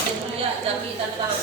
Ya, Jaki tentang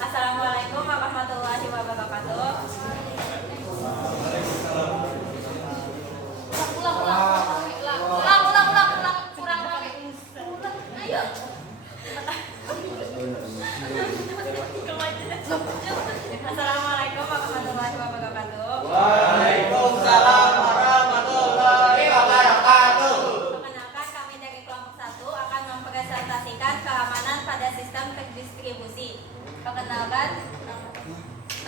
Assalamualaikum warahmatullahi wabarakatuh. Assalamualaikum warahmatullahi wabarakatuh. Waalaikumsalam warahmatullahi wabarakatuh. Perkenalkan, kami dari kelompok 1 akan mempresentasikan keamanan pada sistem distribusi. Perkenalkan,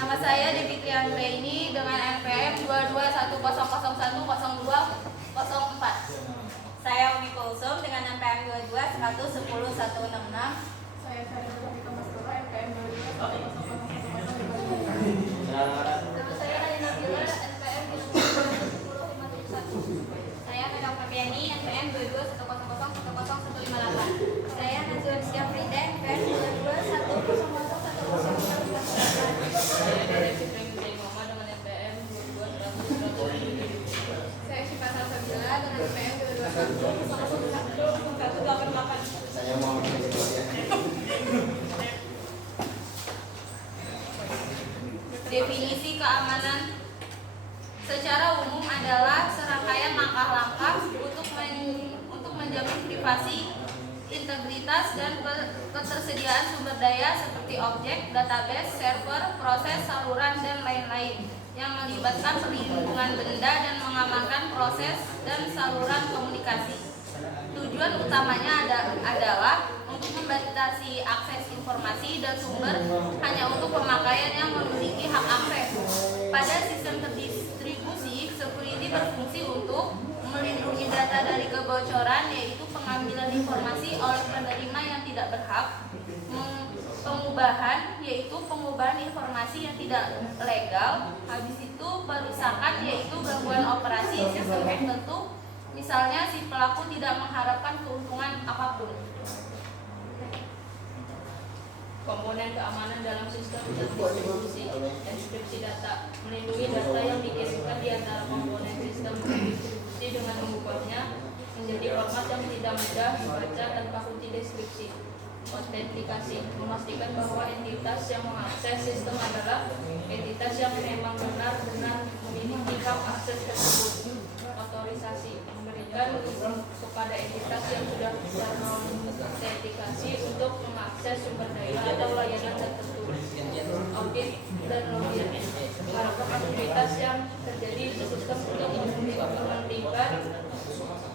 nama saya Devi Trianggraini dengan NPM 22100102004. Saya Umi Kulsum dengan NPM 22110166. Saya Thomas Doro, NPM 221010. Nama saya Alina Bila, NPM 221051. Saya Medang Fabiani, NPM 2210001058. Saya Nazwa Syafrida, NPM 2210001058. Saya Devi Trianggraini Mama dengan NPM 221010. Saya Syifa Salsabila dengan NPM 22101088. Saya mau Definisi keamanan secara umum adalah serangkaian langkah-langkah untuk menjamin privasi, integritas, dan ketersediaan sumber daya seperti objek, database, server, proses, saluran, dan lain-lain yang melibatkan perlindungan benda dan mengamankan proses dan saluran komunikasi. Tujuan utamanya adalah untuk membatasi akses informasi dan sumber hanya untuk pemakaian yang memiliki hak akses. Pada sistem terdistribusi, security berfungsi untuk melindungi data dari kebocoran, yaitu pengambilan informasi oleh penerima yang tidak berhak, pengubahan, yaitu pengubahan informasi yang tidak legal, habis itu perusakan, yaitu gangguan operasi sistem tertentu, misalnya si pelaku tidak mengharapkan keuntungan apapun. Komponen keamanan dalam sistem distribusi enkripsi data, melindungi data yang dikirimkan di antara komponen sistem distribusi dengan mengubahnya menjadi format yang tidak mudah dibaca tanpa kunci deskripsi. Autentikasi, memastikan bahwa entitas yang mengakses sistem adalah entitas yang memang benar-benar memiliki hak akses tersebut. Otorisasi, memberikan izin kepada entitas yang sudah terautentikasi untuk mengakses sumber daya atau layanan aktivitas yang terjadi di sistem untuk mementingkan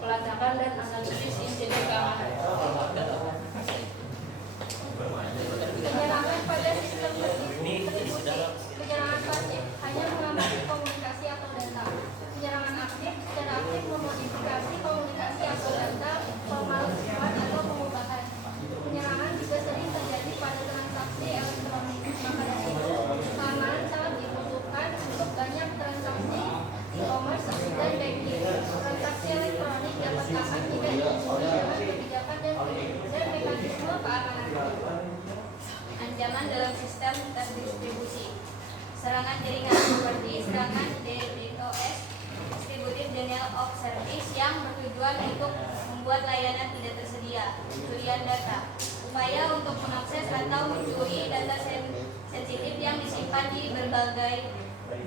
pelacakan dan analisis insiden keamanan. Penyerangan pada sistem terdistribusi. Penyerangan pasif hanya mengamati komunikasi atau data. Penyerangan aktif secara aktif memodifikasi komunikasi atau data, pemalsuan atau pengubahan. Penyerangan juga sering terjadi pada transaksi elektronik. Maka dari itu, keamanan sangat dibutuhkan untuk banyak transaksi e-commerce dan banking. Transaksi elektronik dapat aman jika diikuti dengan kebijakan dan mekanisme keamanan. Ancaman dalam sistem terdistribusi. Serangan jaringan seperti serangan DDoS, Distributed Denial of Service, yang bertujuan untuk membuat layanan tidak tersedia. Pencurian data. Upaya untuk mengakses atau mencuri data sensitif yang disimpan di berbagai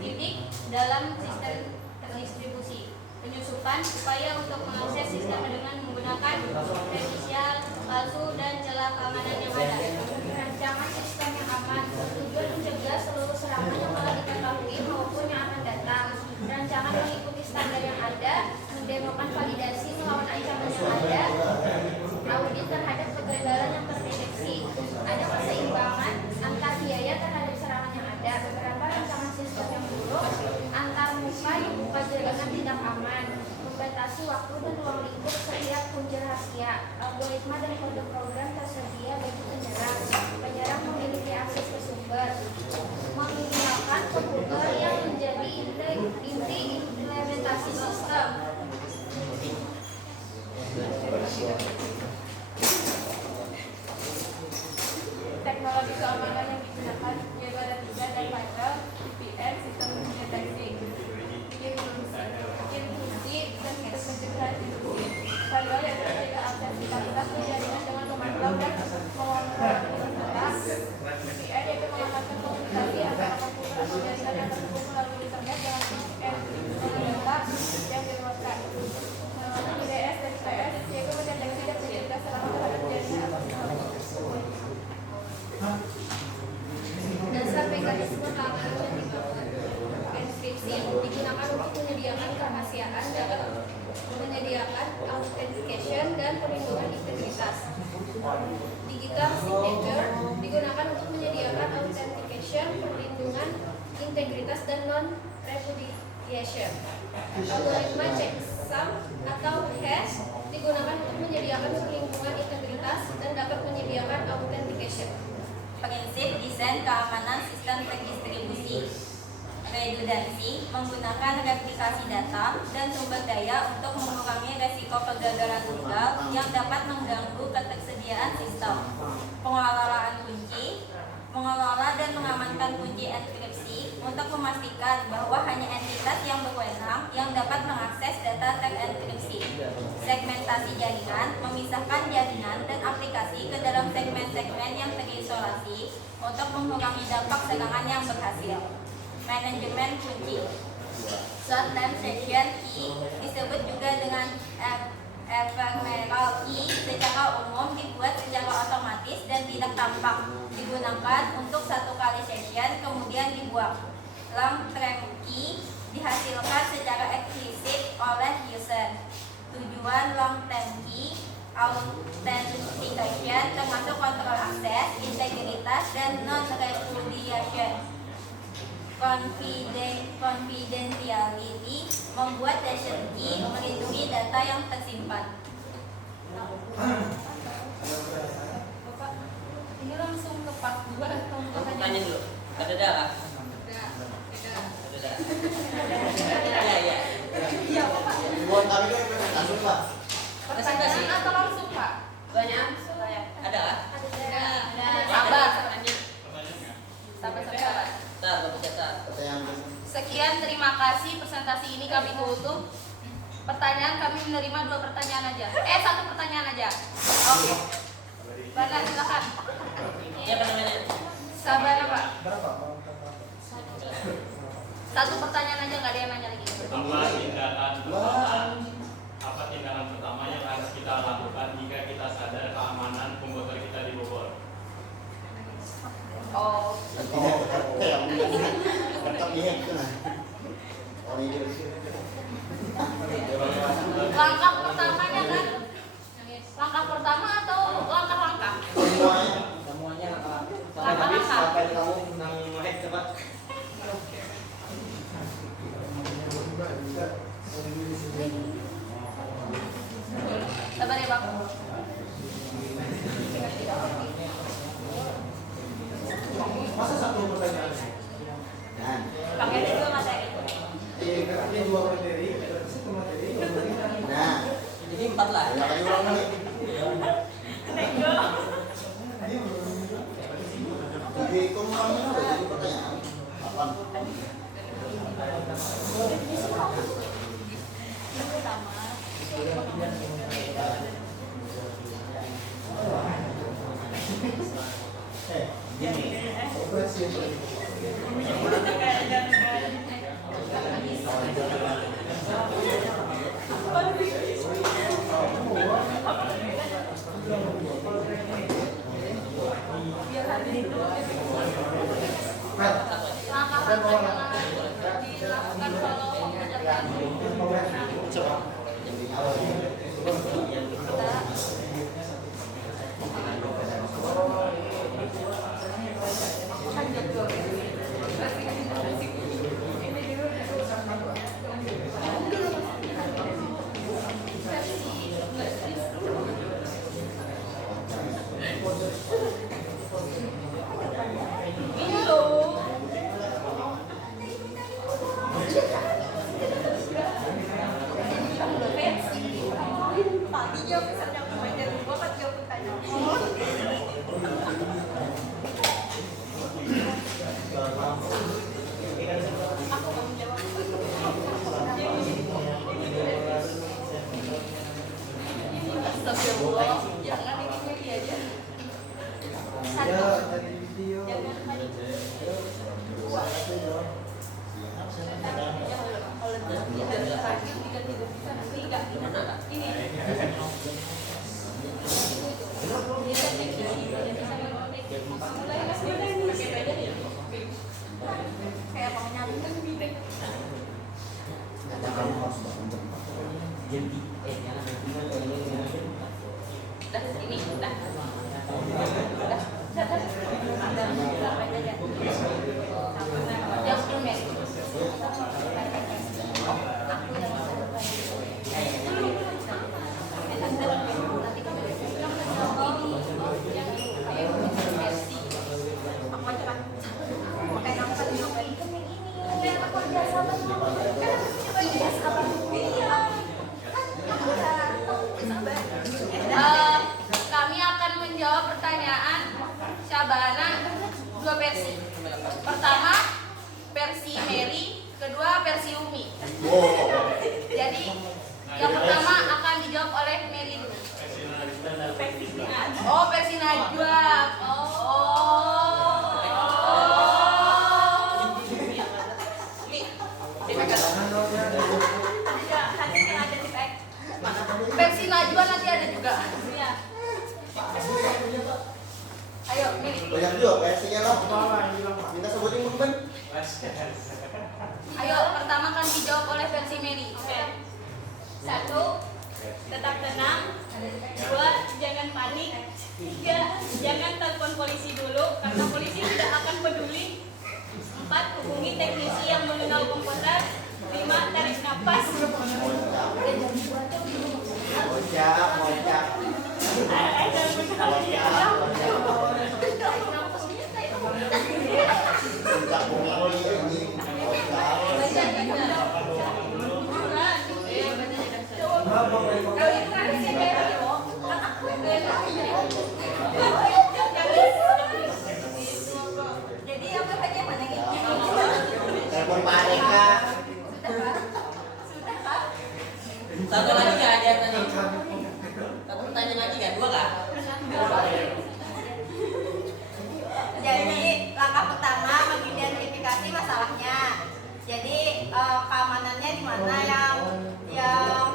titik dalam sistem terdistribusi. Penyusupan. Upaya untuk mengakses sistem dengan menggunakan kredensial palsu dan celah keamanan yang ada. Rancangan sistem yang aman bertujuan mencegah seluruh serangan yang telah diketahui maupun yang akan datang. Rancangan mengikuti standar yang ada, mendemokan validasi melawan ancaman yang ada, audit terhadap kegagalan yang terdeteksi, ada keseimbangan antar biaya terhadap serangan yang ada, beberapa rancangan sistem yang buruk, antar muka dibuka jaringan tidak aman, membatasi waktu dan ruang lingkup setiap kunci rahasia, algoritma dan kode program tersedia bagi penyerang. Penyerang memiliki akses ke sumber, meminimalkan komputer yang menjadi inti implementasi sistem. Teknologi keamanan yang digunakan yaitu ada 3 dan pada VPN, sistem deteksi, intrusi dan sistem pencegahan intrusi. Kedua yaitu mencegah akses vitalitas ke jaringan dengan memantau dan mengontrol aktivitas. VPN yaitu mengamankan komunikasi antara komputer atau jaringan yang terhubung melalui internet dengan data yang diluaskan. IDS dan PS yaitu mendeteksi dan mencegah serangan terhadap jaringan atau sistem. Dasar mekanisme keamanan yang dibangun. Enkripsi digunakan untuk menyediakan kerahasiaan, dapat menyediakan authentication dan perlindungan integritas. Digital signature digunakan untuk menyediakan authentication, perlindungan integritas dan non-repudiation. Algoritma checksum atau hash digunakan untuk menyediakan perlindungan integritas dan dapat menyediakan authentication. Prinsip desain keamanan sistem terdistribusi. Redundansi, menggunakan replikasi data dan sumber daya untuk mengurangi resiko kegagalan tunggal yang dapat mengganggu ketersediaan sistem. Pengelolaan kunci, mengelola dan mengamankan kunci enkripsi untuk memastikan bahwa hanya entitas yang berwenang yang dapat mengakses data terenkripsi. Segmentasi jaringan, memisahkan jaringan dan aplikasi ke dalam segmen-segmen yang terisolasi untuk mengurangi dampak serangan yang berhasil. Manajemen kunci. Short-term session key disebut juga dengan ephemeral key, secara umum dibuat secara otomatis dan tidak tampak, digunakan untuk 1 kali session kemudian dibuang. Long-term key dihasilkan secara eksplisit oleh user. Tujuan long-term key authentication termasuk kontrol akses, integritas, dan non-repudiation. Confidentiality membuat session key melindungi data yang tersimpan. Bapak, ini langsung ke part 2 atau Tanya dulu. Ada darah? Ada darah. Iya. Iya, Bapak. Buat kami kan langsung Pak. Pertanyaan atau langsung, Pak? Banyak. Ada? Sabar. Sabar. Bentar, Bapak catat. Sekian, terima kasih. Presentasi ini kami tutup. Pertanyaan kami menerima 2 pertanyaan aja. 1 pertanyaan aja. Oke. Bana, silakan. Siapa namanya? Sabar, Pak. 1 pertanyaan aja, nggak ada yang nanya lagi. Apa tindakan pertama yang harus kita lakukan jika kita sadar keamanan komputer kita dibobol? Langkah pertamanya kan? Langkah pertama atau langkah-langkah? Semuanya Langkah-langkah. sampai kamu nang head coba. Sabar ya Bang. Masa satu pertanyaan? Pakai ada dua materi. Iya, karena dia dua materi, satu materi. Nah, jadi 4 lah. Ya kan ulang lagi. Jadi kamu udah jadi pertanyaan. Kapan? Operasi yang Langkah-langkah yang dilakukan kalau pekerjaan ini loh. Astagfirullah, jangan ini aja. dari video. Kami akan menjawab pertanyaan Syabana dua versi. Pertama versi Mary, kedua versi Umi. Jadi yang pertama akan dijawab oleh Mary dulu. Oh, versi Najwa. Versi Najwa nanti ada juga. Ayo, Mary. Banyak juga versinya lah. Minta sebutin bukan? Ayo, pertama kan dijawab oleh versi Mary. Satu, tetap tenang. Dua, jangan panik. Tiga, jangan telepon polisi dulu karena polisi tidak akan peduli. Empat, hubungi teknisi yang mengenal komputer. Lima, tarik nafas. Jadi apa bagaimana gitu? Telepon Pak Eka. Satu lagi nggak ada tadi? Satu pertanyaan lagi nggak? Dua nggak? Jadi langkah pertama mengidentifikasi masalahnya. Jadi keamanannya di mana yang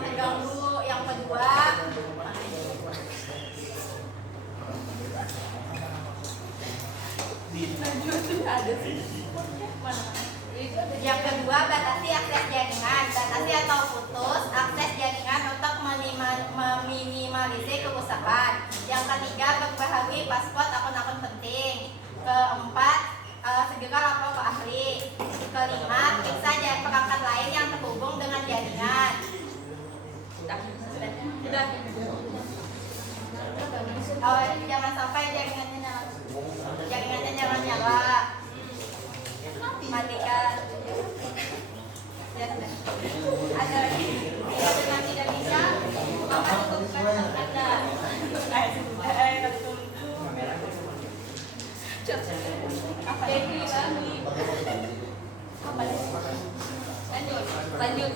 terganggu, yang kedua Yang kedua, batasi akses jaringan. Batasi atau putus akses jaringan untuk meminimalisir kerusakan. Yang ketiga, perbaharui paspor akun-akun penting. Keempat, segera lapor ke ahli. Kelima, periksa perangkat lain yang terhubung dengan jaringan. Jangan sampai jaringannya nyala. Matikan. Ya sudah. Ada lagi? Dengan tidak bisa, maka tutupkan Anda. Lanjut.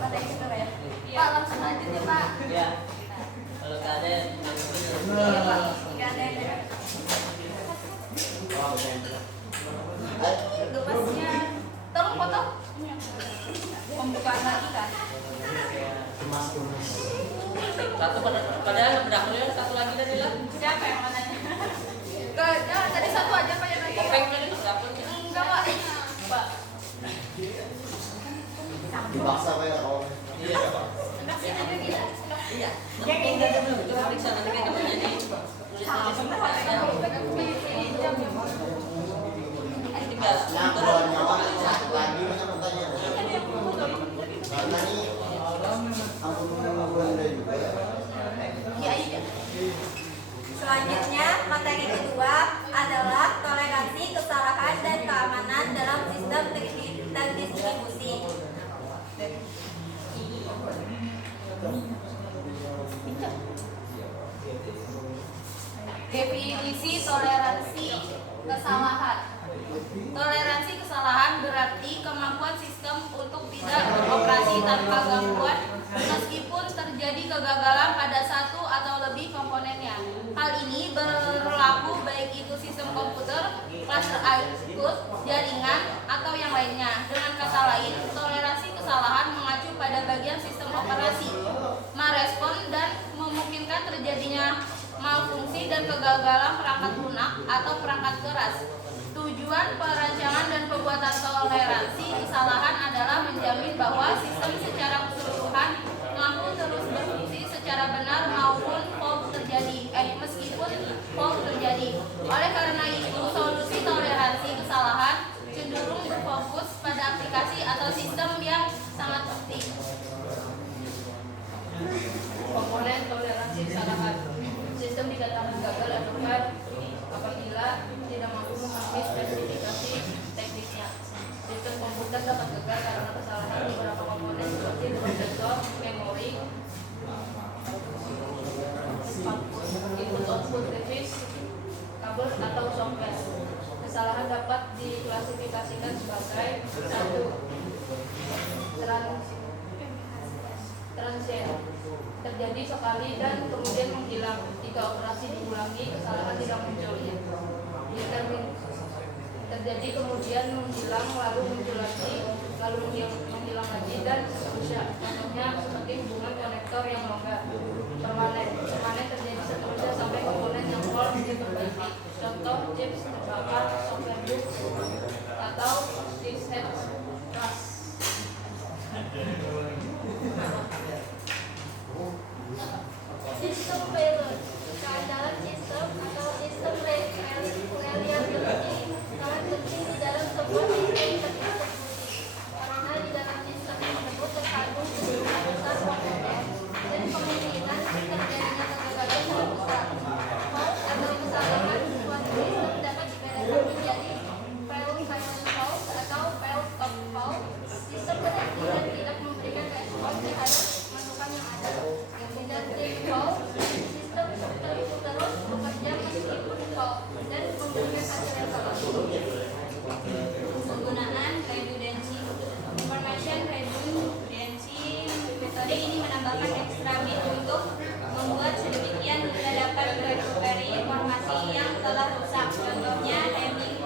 Materi itu ya. Pak, langsung lanjut ya Pak. Ya. Kalau nggak ada yang Iya Pak. Nggak ada ya. Dupasnya tolong foto. Pembukaan lagi kan? satu padahal bedaknya satu lagi dari lah. Siapa yang mau nanya? Tadi satu aja Pak yang nanya. Kopeng tadi bedaknya. Enggak Pak. Pak, Dipaksa Pak ya kalau Iya. Iya. Yang ini coba periksa nanti kayak gimana nih. nah kalau nyawa satu lagi banyak pertanyaan. Karena ini ampun juga. Iya. Selanjutnya, materi kedua adalah toleransi kesalahan dan keamanan dalam sistem terdistribusi. Definisi toleransi kesalahan. Toleransi kesalahan berarti kemampuan sistem untuk tidak beroperasi tanpa gangguan meskipun terjadi kegagalan pada satu atau lebih komponennya. Hal ini berlaku baik itu sistem komputer, cluster output, jaringan, atau yang lainnya. Dengan kata lain, toleransi kesalahan mengacu pada bagian sistem operasi, merespon dan memungkinkan terjadinya malfungsi dan kegagalan perangkat lunak atau perangkat keras. Tujuan perancangan dan pembuatan toleransi kesalahan adalah menjamin bahwa sistem secara keseluruhan mampu terus berfungsi secara benar maupun meskipun fault terjadi. Oleh karena itu, solusi toleransi kesalahan cenderung berfokus pada aplikasi atau sistem yang sangat penting. komponen toleransi kesalahan. Sistem dikatakan gagal atau fail apabila tidak mampu memenuhi spesifikasi teknisnya. Sistem komputer dapat gagal karena kesalahan di beberapa komponen seperti prosesor, memori, input-output device, kabel atau software. Kesalahan dapat diklasifikasikan sebagai 1. Transient, terjadi sekali dan kemudian menghilang. Jika operasi diulangi, kesalahan tidak muncul. Terjadi kemudian menghilang, lalu muncul lagi, lalu menghilang lagi, dan seterusnya. Contohnya seperti hubungan konektor yang longgar. Permanen terjadi seterusnya sampai komponen yang fault diperbaiki. Contoh chips terbakar, software book, atau disk head crash. Sistem failure, keadaan sistem atau sistem reliability sangat penting di dalam sebuah sistem terdistribusi karena di dalam sistem tersebut terkandung sejumlah besar komponen dan kemungkinan terjadinya kegagalan sangat besar. Fault atau kesalahan suatu sistem dapat dibedakan menjadi failed fault atau failed of fault. Sistem berhenti dan tidak memberikan respon terhadap masukan yang ada. Industrial fault, sistem terus bekerja meskipun fault dan menggunakan acceleration. Penggunaan redundancy. Information redundancy metode ini menambahkan ekstra bit untuk membuat sedemikian hingga dapat merecovery informasi yang telah rusak. Contohnya timing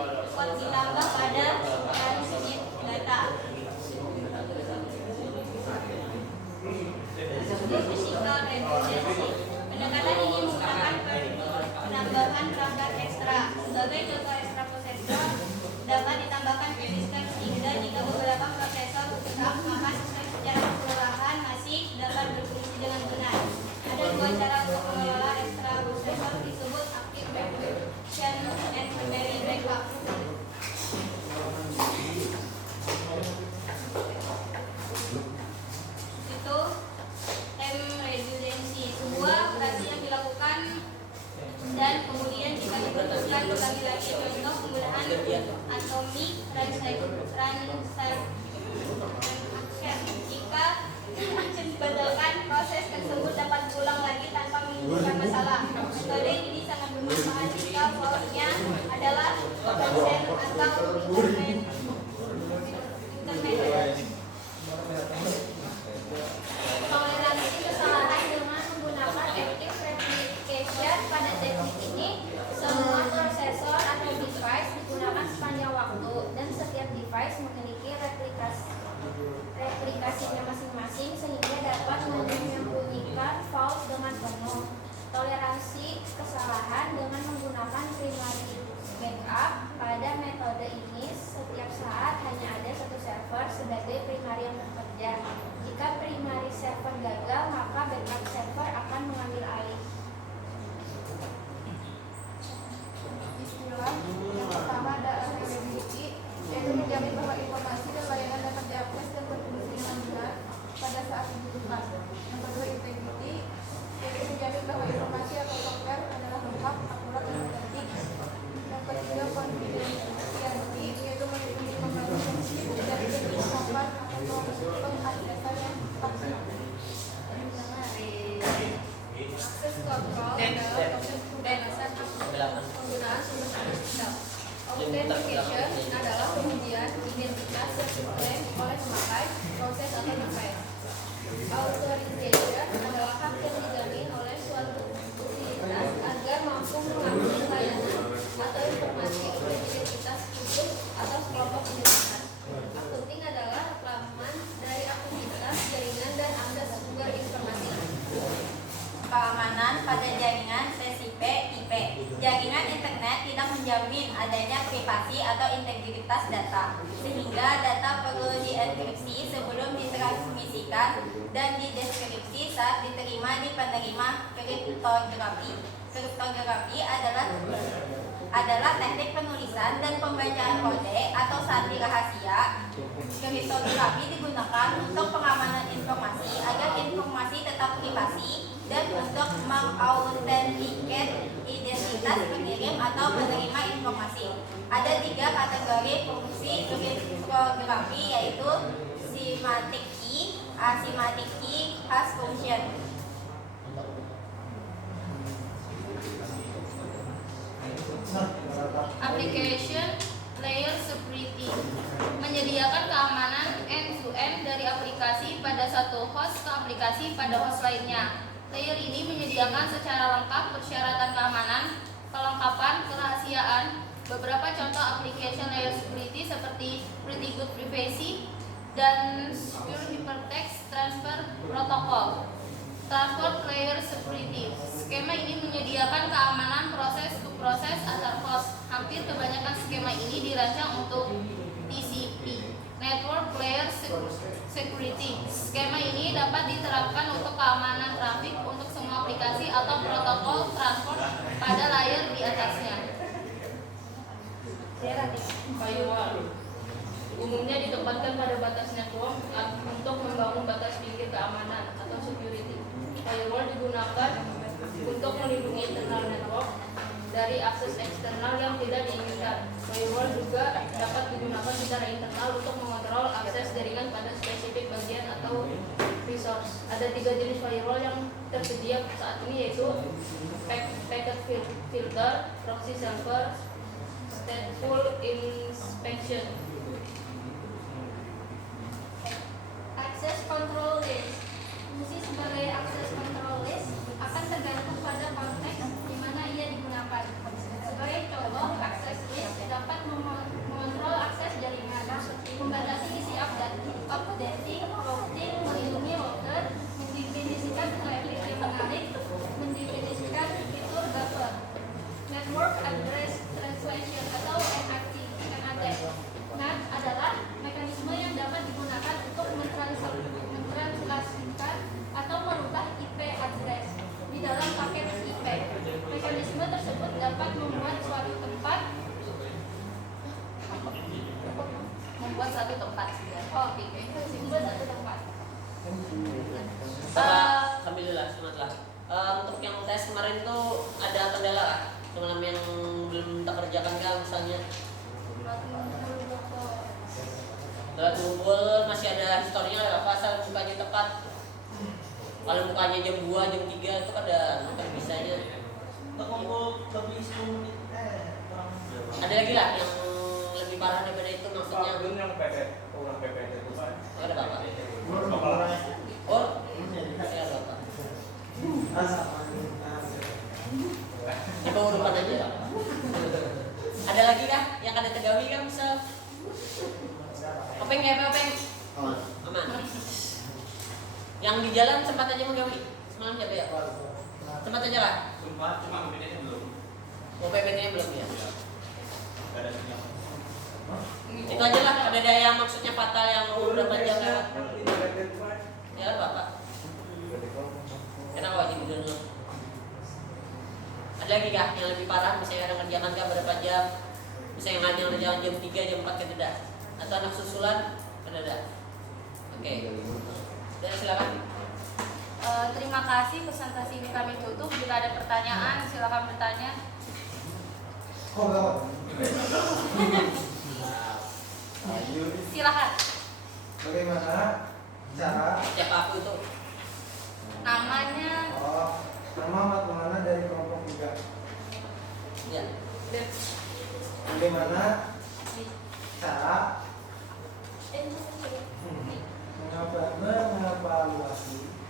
bagian. atomic transaction. Jika dibadalkan, proses tersebut dapat diulang lagi tanpa menimbulkan masalah. Metode ini sangat bermanfaat jika faultnya adalah konsen atau intermediate. Toleransi kesalahan dengan menggunakan active replication. Pada teknik ini, semua prosesor atau device digunakan sepanjang waktu dan setiap device memiliki replikasinya masing-masing sehingga dapat menyembunyikan false dengan penuh. Toleransi kesalahan dengan menggunakan primary backup. Pada metode ini, setiap saat hanya ada satu server sebagai primary yang bekerja. Jika primary server gagal, maka backup server akan mengambil alih. Istilah yang pertama adalah availability, yaitu menjamin bahwa informasi dan layanan dapat diakses dan berfungsi dengan benar pada saat dibutuhkan. Yang kedua, integrity, yaitu menjamin bahwa informasi atau software adalah lengkap, akurat, dan otentik. Yang ketiga, confidentiality, yaitu melindungi informasi sensitif dari kehidupan atau penghasilan yang pasti. Akses kontrol adalah proses pembebasan penggunaan sumber daya digital. Authentication adalah pengujian identitas yang diklaim oleh pemakai, proses atau device. Authorization adalah hak yang dijamin oleh suatu entitas agar mampu mengambil layanan atau informasi oleh identitas khusus atau kelompok identitas. Accounting adalah rekaman dari aktivitas, jaringan, dan akses sumber informasi. Keamanan pada jaringan TCP IP. Jaringan internet tidak menjamin adanya privasi atau integritas data, sehingga data perlu dienkripsi sebelum ditransmisikan dan dideskripsi saat diterima di penerima kriptografi. Kriptografi adalah teknik penulisan dan pembacaan kode atau sandi rahasia. Kriptografi digunakan untuk pengamanan informasi agar informasi tetap privasi dan untuk mengautentikasi identitas pengirim atau penerima informasi. Ada 3 kategori fungsi kriptografi, yaitu semantic key, asymmetric key, hash function. Application layer security menyediakan keamanan end-to-end dari aplikasi pada satu host ke aplikasi pada host lainnya. Layer ini menyediakan secara lengkap persyaratan keamanan, kelengkapan, kerahasiaan. Beberapa contoh application layer security seperti Pretty Good Privacy dan Secure Hypertext Transfer Protocol. Transport Layer Security. Skema ini menyediakan keamanan proses to proses antar host. Hampir kebanyakan skema ini dirancang untuk TCP. Network Layer Security. Skema ini dapat diterapkan untuk keamanan trafik untuk semua aplikasi atau protokol transport pada layer di atasnya. Firewall umumnya ditempatkan pada batas network untuk membangun batas pinggir keamanan atau security. Firewall digunakan untuk melindungi internal network dari akses eksternal yang tidak diinginkan. Firewall juga dapat digunakan secara internal untuk mengontrol akses jaringan pada spesifik bagian atau resource. Ada 3 jenis firewall yang tersedia saat ini, yaitu packet filter, proxy server, stateful inspection. Access control list. Fungsi sebagai access control list akan tergantung pada konteks di mana ia digunakan. Sebagai contoh, access list dapat mengontrol akses jaringan, membatasi isi updating, routing, melindungi router, mendefinisikan file yang menarik, mendefinisikan fitur buffer. Network Address Translation atau NAT. NAT adalah mekanisme yang dapat digunakan untuk mentranslasikan atau merubah IP address di dalam paket IP. Mekanisme tersebut dapat membuat suatu tempat Membuat satu tempat. membuat satu tempat. Alhamdulillah, semangatlah. Untuk yang tes kemarin tuh ada kendala kah? Yang belum tak kerjakan kah misalnya? Sholat subuh masih ada historinya, ada apa asal mukanya tepat. Kalau mukanya jam 2, jam 3 itu ada bukan bisanya. Ada lagi lah yang lebih parah daripada itu maksudnya. Yang orang PPT itu Pak. Oh, ada bapak. Oh, saya ada bapak. Coba urutan aja. Ada lagi kah yang ada tegawi kan bisa? Openg ya, Openg. Aman. Yang di jalan sempat aja menggawi. Semalam siapa ya? Sempat aja lah. Sumpah cuma PPT-nya belum. Oh, PPT-nya belum ya. Enggak ada sinyal. Itu aja lah. Ada yang maksudnya fatal yang beberapa jam lewat. Ya bapak. Kenapa wajib dulu? Ada lagi kah yang lebih parah? Misalnya ada kerjakan kah berapa jam? Misalnya yang ada yang jalan jam 3, jam 4 kan tidak? Atau anak susulan kan ada? Oke. Dan silakan. Terima kasih, presentasi ini kami tutup. Jika ada pertanyaan, silakan bertanya. Silakan. Bagaimana cara? Siapa aku itu? Namanya. Nama Matulana dari kelompok 3. Ya. Bagaimana cara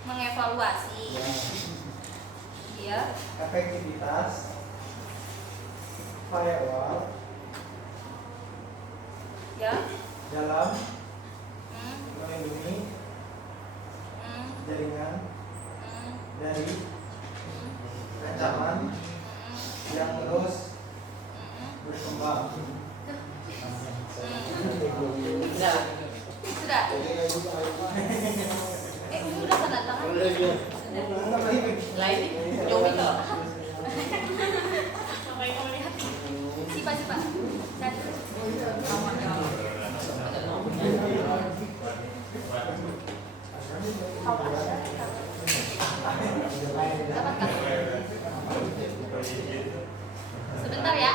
mengevaluasi ya efektivitas firewall ya dalam melindungi jaringan dari ancaman yang terus berkembang. Enggak. Sudah. Ini udah tanda tangan. Lain Yomi kok. Siapa? Sebentar ya.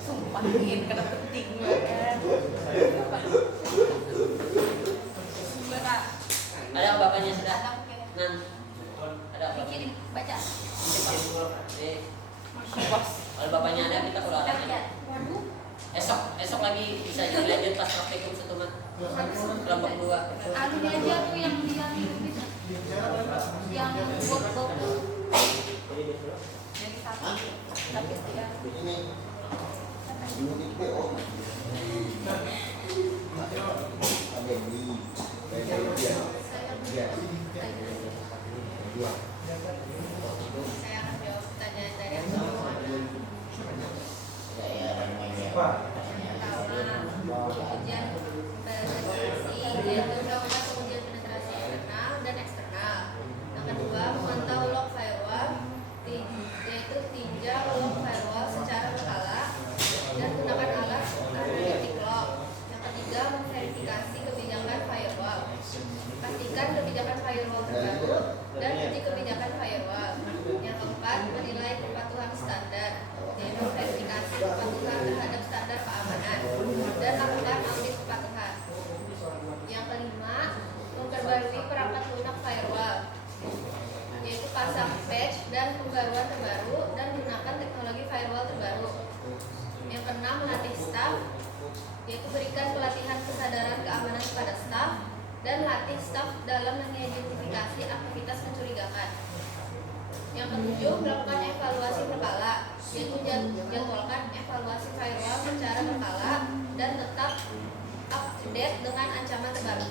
Sumpah ingin kena penting Ada bapaknya sudah? Nan. Ada apa? Pikirin, baca. Kalau bapaknya ada kita keluar. Esok lagi bisa dilanjut pas praktikum 1 mat. Kelompok 2. Anu dia aja tuh yang dia gitu. Yang buat dari satu tapi dia Saya akan jawab pertanyaan dari yang pertama. Ujian penetrasi yaitu melakukan ujian penetrasi internal dan eksternal. Yang kedua, memantau log firewall yaitu tinjau log firewall secara berkala dan gunakan alat analytic log. Yang ketiga, memverifikasi kebijakan firewall. Pastikan kebijakan firewall terbaru dan uji kebijakan firewall. Yang keempat, menilai kepatuhan standar, yaitu verifikasi kepatuhan terhadap standar keamanan dan lakukan audit kepatuhan. Yang kelima, memperbarui perangkat lunak firewall, yaitu pasang patch dan pembaruan terbaru dan gunakan teknologi firewall terbaru. Yang keenam, melatih staf, yaitu berikan pelatihan kesadaran keamanan kepada staf dan latih staf dalam mengidentifikasi aktivitas mencurigakan. Yang ketujuh, melakukan evaluasi berkala, yaitu jadwalkan evaluasi firewall secara berkala dan tetap up to date dengan ancaman terbaru.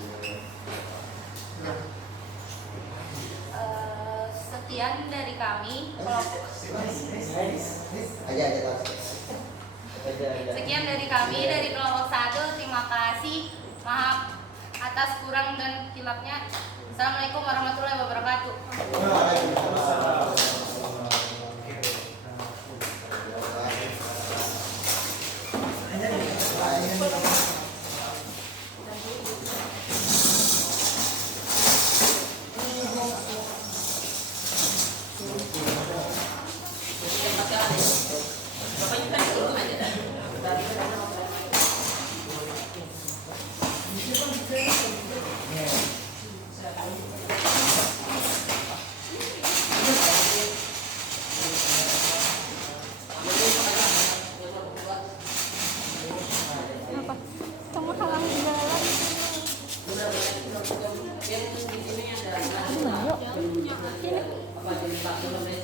sekian dari kami kelompok sekian dari kami dari kelompok 1. Terima kasih, maaf atas kurang dan kilapnya. Assalamualaikum warahmatullahi wabarakatuh. Waalaikumsalam. Apa jadi